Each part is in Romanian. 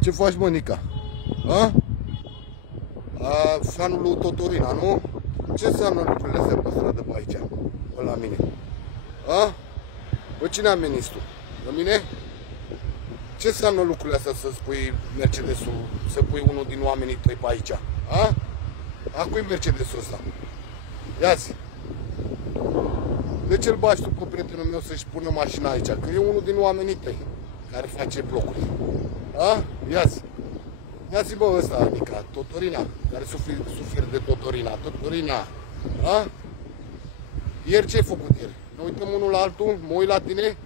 Ce faci, mă, Nica? A? Fanul lui Totorina, nu? Ce înseamnă lucrurile astea pe stradă pe aici? Pe la mine? A? Bă, cine a venit tu? La mine? Ce înseamnă lucrurile astea să spui Mercedesul, să pui unul din oamenii tăi pe aici? A? A cui Mercedesul ăsta? Ia-zi. De ce-l bagi tu pe prietenul meu să-și pună mașina aici? Că e unul din oamenii tăi care face blocuri. A? Ia-zi. Ia-zi, bă, ăsta, Nica, Totorina, care suferi de Totorina. Totorina. A? Ieri ce ai făcut ieri? Ne uităm unul la altul, mă uit la tine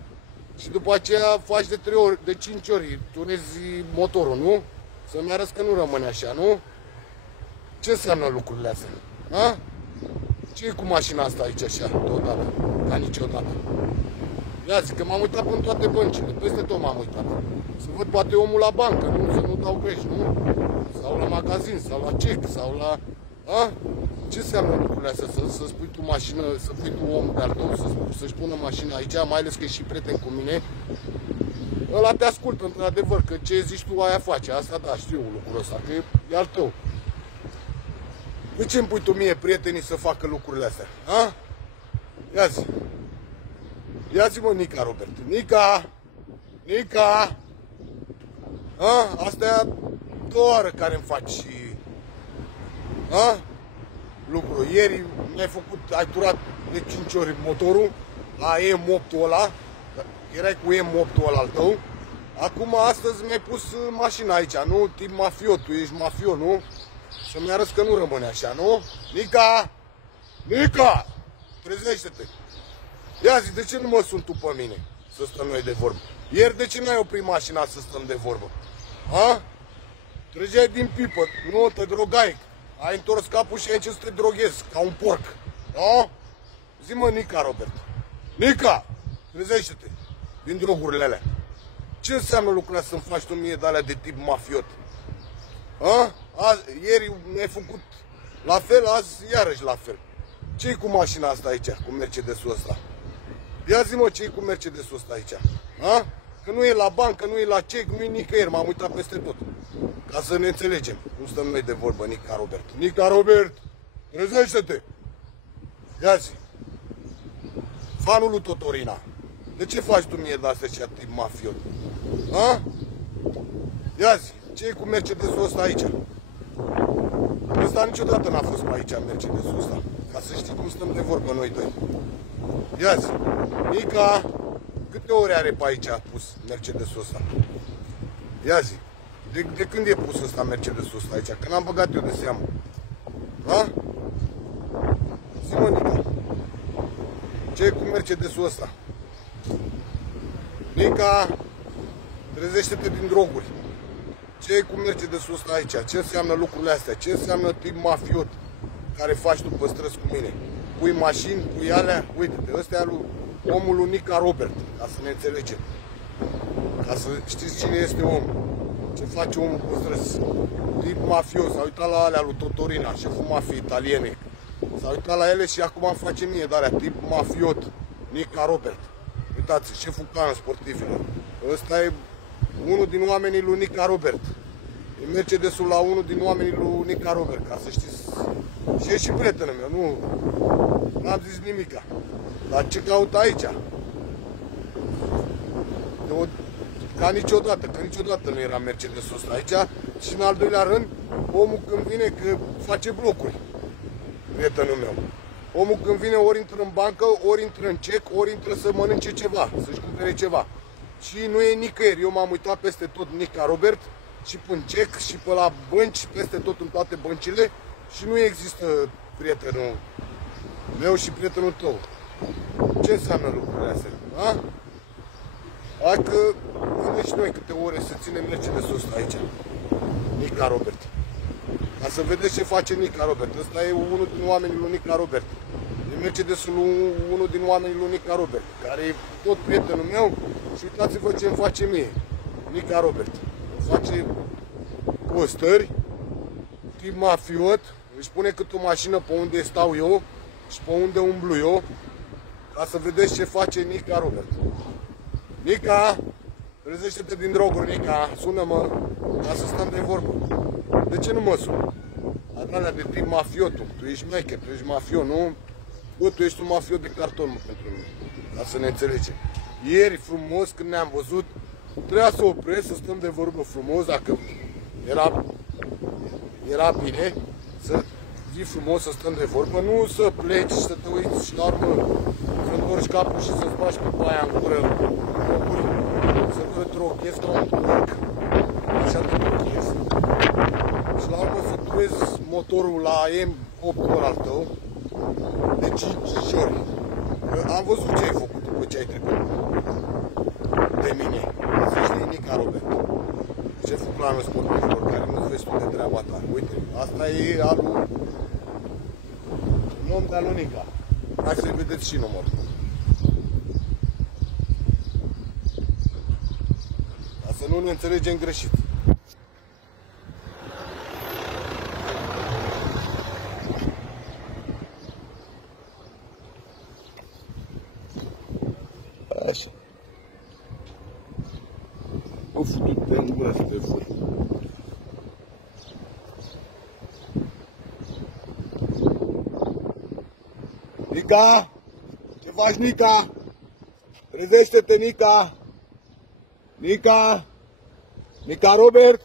și după aceea faci de 3 ori, de 5 ori, tunezi motorul, nu? Să-mi arăți că nu rămâne așa, nu? Ce înseamnă lucrurile astea? A? Ce e cu mașina asta aici așa, deodată, ca niciodată? Ia zic că m-am uitat în toate băncile, peste tot m-am uitat. Să văd poate omul la bancă, nu? Să nu dau greș, nu? Sau la magazin, sau la cec, sau la... A? Ce înseamnă lucrurile astea? Să spui tu mașină, să fii tu omul de-al tău, să-și pună mașina aici, mai ales că e și prieten cu mine. Ăla te ascultă, într-adevăr, că ce zici tu aia face. Asta da, știu lucrul ăsta, că e al tău. De ce îmi pui tu mie prietenii să facă lucrurile astea? A? Ia zi. Ia zi, mă, Nica, Robert. Nica! Nica! A? Asta e a doua oră care îmi faci și... A? Lucru. Ieri mi-ai făcut, ai turat de 5 ori motorul la M8-ul ăla. Erai cu M8-ul ăla al tău. Acum, astăzi mi-ai pus mașina aici, nu? Tip mafiot, tu ești mafiot, nu? Să-mi arăți că nu rămâne așa, nu? Nica! Nica! Trezește-te! Ia zi, de ce nu mă suni tu pe mine să stăm noi de vorbă? Ieri de ce n-ai oprit mașina să stăm de vorbă? Ha? Trăgeai din pipă, nu, te drogai. Ai întors capul și ai început să te droghezi, ca un porc. Nu? Zi, mă, Nica, Robert. Nica! Trezește-te din drogurile alea. Ce înseamnă lucrurile să-mi faci tu mie de alea de tip mafiot? Ha? Ieri mi-ai făcut la fel, azi iarăși la fel. Ce-i cu mașina asta aici, cu Mercedesul ăsta? Ia zi, mă, ce-i cu Mercedesul ăsta aici? Ha? Că nu e la bancă, nu e la cec, nu e nicăieri, m-am uitat peste tot. Ca să ne înțelegem. Nu stăm noi de vorbă, Nica, Robert. Nica, Robert, trezește-te! Ia zi. Fanul lui Totorina. De ce faci tu mie de astea și tip mafiot? Ha? Ia zi. Ce e cu Mercedesul ăsta aici? Ăsta niciodată n-a fost pe aici, Mercedesul ăsta. Ca să știi cum stăm de vorbă noi doi. Ia zi. Nica, câte ore are pe aici pus Mercedesul ăsta? Ia zi. De când e pus ăsta Mercedesul ăsta aici? Că n-am băgat eu de seamă. Ha? Zi, mă, Nica. Ce e cu Mercedesul ăsta? Nica, trezește-te din droguri. Ce e cu Mercedesul ăsta aici? Ce înseamnă lucrurile astea? Ce înseamnă tip mafiot care faci tu pe străzi cu mine? Pui mașini, pui alea? Uite-te, ăsta e omul lui Nica, Robert, ca să ne înțelegem. Ca să știți cine este omul. Ce face omul pe străzi? Tip mafios. S-a uitat la alea lui Totorina, șeful mafiei italiene. S-a uitat la ele și acum îmi face mie de alea, tip mafiot. Nica, Robert. Uitați, șeful can sportivilor. Ăsta e unul din oamenii lui Nica, Robert. E Mercedesul la unul din oamenii lui Nica, Robert, ca să știți. Și e și prietenul meu, nu n-am zis nimica. Dar ce caut aici? Ca niciodată, că niciodată nu era Mercedesul ăsta aici. Și în al doilea rând, omul când vine, că face blocuri, prietenul meu. Omul când vine ori intră în bancă, ori intră în cec, ori intră să mănânce ceva, să-și cumpere ceva. Și nu e nicăieri. Eu m-am uitat peste tot, Nica, Robert, și pe cec, și pe la bănci, peste tot în toate băncile, și nu există prietenul meu și prietenul tău. Ce înseamnă lucrurile astea? A? Hai că vedem și noi câte ore să ținem Mercedesul ăsta aici. Nica, Robert. Ca să vedeți ce face Nica, Robert. Ăsta e unul din oamenii lui Nica, Robert. E Mercedesul unul din oamenii lui Nica, Robert, care e tot prietenul meu. Și uitați-vă ce îmi face mie, Nica, Robert. Îmi face postări, tip mafiot, își pune cât o mașină pe unde stau eu și pe unde umblu eu, ca să vedeți ce face Nica, Robert. Nica, Trezește-te din droguri, Nica, sună-mă ca să stăm de vorbă. De ce nu mă sun? Alea de tip mafiot, tu ești mecher, tu ești mafiot, nu? Bă, tu ești un mafiot de carton, mă, pentru mine, ca să ne înțelegem. Ieri, frumos, când ne-am văzut, trebuia să opresc, să stăm de vorbă frumos, dacă era bine, să zi frumos, să stăm de vorbă, nu să pleci și să te uiți și la urmă să întorci capul și să-ți faci pe baia în gură, să te droghezi ca un porc, așa te droghezi. Și la urmă să truezi motorul la M8 al tău de 5 ori. Am văzut ce ai făcut după ce ai trecut de mine. Să știi, Nica Robert, șeful planului sportivilor, care nu-ți vezi tu de treaba ta. Uite, asta e un om de al Nica. Hai să-i vedeți și numărul. Ca să nu ne înțelegem greșit. Așa. Au futut pe în gură să te furi. Nica! Ce faci, Nica? Trezește-te, Nica! Nica! Nica Robert!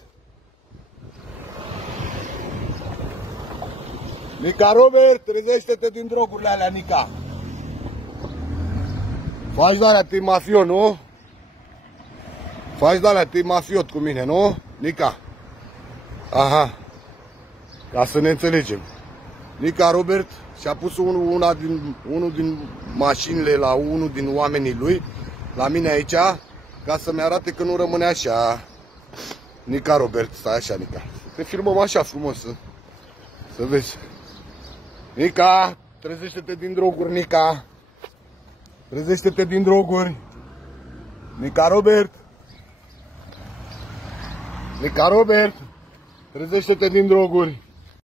Nica Robert! Trezește-te din drogurile alea, Nica! Faci de-alea, te mafiot, nu? Faci de-alea, te mafiot cu mine, nu? Nica. Aha. Ca să ne înțelegem. Nica Robert și-a pus unul din mașinile la unul din oamenii lui, la mine aici, ca să-mi arate că nu rămâne așa. Nica Robert, stai așa, Nica. Te filmăm așa frumos, să vezi. Nica, trezește-te din droguri, Nica. Trezește-te din droguri. Nica Robert. Nica Robert. Trezește-te din droguri.